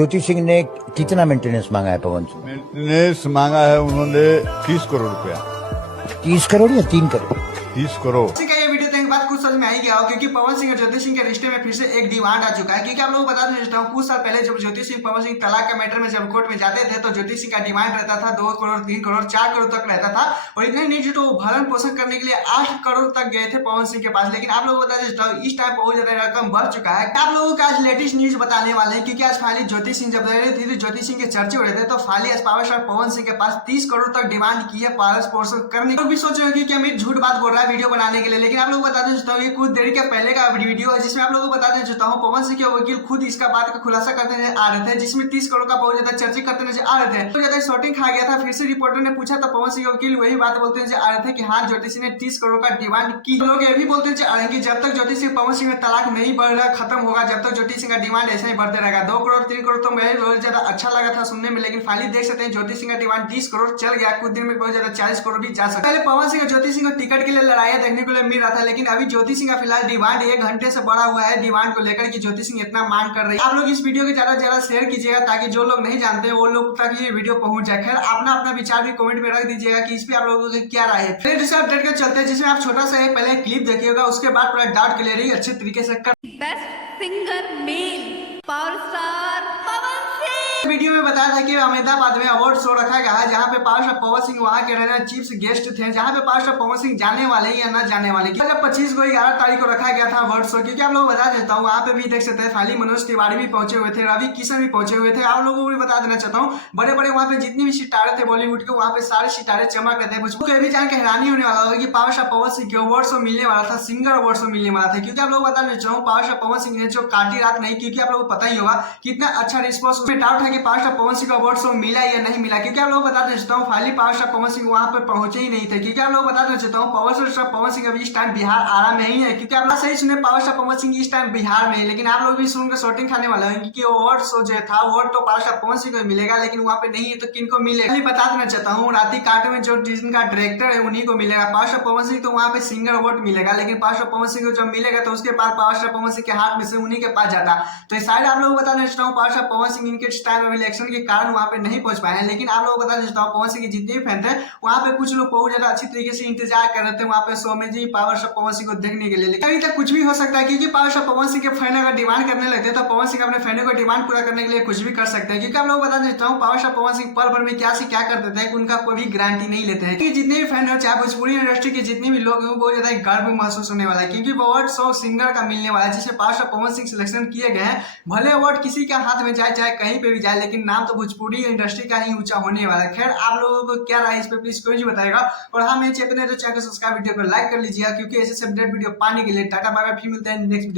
ज्योति सिंह ने कितना मेंटेनेंस मांगा है पवन सिंह? मेंटेनेंस मांगा है उन्होंने 30 करोड़ रुपया। 30 करोड़ या 3 करोड़? 30 करोड़। ये वीडियो देखने के बाद कुछ समझ में आई गया हो, क्योंकि पवन सिंह और ज्योति सिंह के रिश्ते में फिर से एक डिमांड आ चुका है। क्योंकि आप लोगों को बता दें, कुछ साल पहले जब ज्योति सिंह पवन सिंह तलाक का मैटर में जब कोर्ट में जाते थे तो ज्योति सिंह का डिमांड रहता था 2 करोड़ 3 करोड़ 4 करोड़ तक रहता था। और इतने नहीं जो भरण पोषण करने के लिए 8 करोड़ तक गए थे पवन सिंह के पास। लेकिन आप लोगों को बता दें इस टाइम बहुत ज्यादा रकम बढ़ चुका है। आप लोगों को आज लेटेस्ट न्यूज बताने वाले हैं, क्योंकि आज फाइनली ज्योति सिंह जब रह रही थी ज्योति सिंह के चर्चे हो रहे थे, तो फाइनली आज पावर स्टार पवन सिंह के पास 30 करोड़ तक डिमांड की है पारस पोषण करने। लोग भी सोच रहे हैं कि अमित झूठ बात बोल रहा है वीडियो बनाने के लिए, लेकिन आप लोग बता दें ये कुछ देर के पहले का वीडियो है, जिसमें आप लोगों को बता देना चाहता हूँ पवन सिंह के वकील खुद इसका बात का खुलासा करते नजर आ रहे थे, जिसमें 30 करोड़ का बहुत ज्यादा चर्चा करते नजर आ रहे थे। तो ज्यादा शॉटिंग खा गया था। फिर से रिपोर्टर ने पूछा तो पवन सिंह के वकील वही बात बोलते नजर आ रहे थे कि हाँ ज्योति सिंह ने 30 करोड़ का डिमांड की। तो लोग ये भी बोलते नजर आ रहे हैं कि जब तक ज्योति सिंह पवन सिंह में तलाक नहीं बढ़ रहा खत्म होगा, जब तक ज्योति सिंह का डिमांड ऐसा ही बढ़ते रहेगा। 2 करोड़ 3 करोड़ तो मुझे बहुत ज्यादा अच्छा लगा था सुनने में, लेकिन फाइनली देख सकते हैं ज्योति सिंह का डिमांड 30 करोड़ चल गया। कुछ दिन में बहुत ज्यादा 40 करोड़ भी जा सकता है। पहले पवन सिंह और ज्योति सिंह को टिकट के लिए लड़ाइयां देखने को मिल रहा था, लेकिन अभी ज्योति सिंह का फिलहाल डिमांड 1 घंटे से बड़ा हुआ है डिमांड को लेकर कि ज्योति सिंह इतना मांग कर रही है। आप लोग इस वीडियो को ज्यादा से ज्यादा शेयर कीजिएगा ताकि जो लोग नहीं जानते हैं वो लोग तक ये वीडियो पहुंच जाए। खैर अपना विचार भी कमेंट में रख दीजिएगा कि इस पे आप लोगों को क्या राय है। फिर दूसरे अपडेट के चलते हैं, जिसमें आप छोटा सा एक पहले क्लिप देखिएगा, उसके बाद पूरा डाउट क्लियर ही अच्छे तरीके से कर। Best singer male power star Pawan Singh. Video में बताया था कि अहमदाबाद में अवार्ड शो रखा गया है, जहां पे पावर स्टार पवन सिंह वहां के रहने चीफ गेस्ट थे, जहां पे पावर स्टार पवन सिंह जाने वाले या न जाने वाले। 25 को 11 तारीख को रखा गया था अवार्ड शो। क्योंकि आप लोग बता देता हूँ वहां पे भी देख सकते हैं फाइनली मनोज तिवारी भी पहुंचे हुए थे, रवि किशन भी पहुंचे हुए थे। आप लोगों को भी बता देना चाहता हूँ बड़े बड़े वहां पे जितने भी सितारे थे बॉलीवुड के, वहां पे सारे सितारे चमक रहे थे। मुझको ये भी जान के हैरानी होने वाला होगा कि पावर स्टार पवन सिंह को अवार्ड शो मिलने वाला था, सिंगर अवार्ड शो मिलने वाला था। क्योंकि आप लोग बताना चाहूँ पावर स्टार पवन सिंह ने जो काटी रात नहीं, क्योंकि आप लोगों को पता ही होगा कितना अच्छा रिस्पॉन्स। उसमें डाउट है कि पावर स्टार पवन सिंह को अवार्ड शो मिला या नहीं मिला। क्योंकि आप लोग बता देना चाहता हूँ finally power star Pawan Singh वहां पर पहुंचे ही नहीं थे। क्योंकि आप लोग बता देना चाहता हूँ पावर स्टार पवन सिंह अभी इस टाइम बिहार आरा में ही है। क्योंकि आप लोग सही सुने पावर स्टार पवन सिंह इस टाइम बिहार में है, लेकिन आप लोग भी सुनकर शॉटिंग खाने वाला है क्योंकि अवार्ड शो जो था अवार्ड तो पावर स्टार पवन सिंह को मिलेगा, लेकिन वहां पे नहीं है तो किनको मिलेगा बता देना चाहता हूँ। राती कांटे में जो जिनका डायरेक्टर है उन्हीं को मिलेगा। पावर स्टार पवन सिंह तो वहां पे सिंगर अवार्ड मिलेगा, लेकिन पावर स्टार पवन सिंह को जब मिलेगा तो उसके बाद पावर स्टार पवन सिंह के हाथ में से उन्हीं के पास जाता। तो शायद आप लोग बता देना चाहता हूँ पावर स्टार पवन सिंह इनके टाइम इलेक्शन के कारण वहां पे नहीं पहुंच पाए हैं, लेकिन आप लोग बता देता हूँ पवन सिंह के जितने भी फैन थे वहां पे कुछ लोग बहुत ज्यादा अच्छी तरीके से इंतजार कर रहे थे वहां पे शो में जी पावर स्टार पवन सिंह को देखने के लिए। लेकिन अभी तक कुछ भी हो सकता है, क्योंकि पावर स्टार पवन सिंह के फैन अगर डिमांड करने लगते तो पवन सिंह अपने फैनों को डिमांड पूरा करने के लिए कुछ भी कर सकते हैं। क्योंकि आप लोग बता देता हूँ पावर स्टार पवन सिंह पल भर में क्या से क्या कर देते हैं, उनका कोई भी गारंटी नहीं लेते हैं। क्योंकि जितने भी फैन हो चाहे भोजपुरी इंडस्ट्री के जितने भी लोग हैं बहुत ज्यादा गर्व महसूस होने वाला है, क्योंकि अवार्ड शो सिंगर का मिलने वाला है जिसमें power star Pawan Singh selection किए गए हैं। भले अवार्ड किसी के हाथ में जाए चाहे कहीं पे भी जाए, लेकिन नाम तो भोजपुरी इंडस्ट्री का ही ऊंचा होने वाला है। खैर आप लोगों को क्या राय इस पे प्लीज कोई बताएगा। और हाँ मेरे चैनल तो चैनल को सब्सक्राइब वीडियो को लाइक कर लीजिएगा, क्योंकि ऐसे अपडेट वीडियो पाने के लिए टाटा बाय बाय। फिर मिलते हैं नेक्स्ट वीडियो।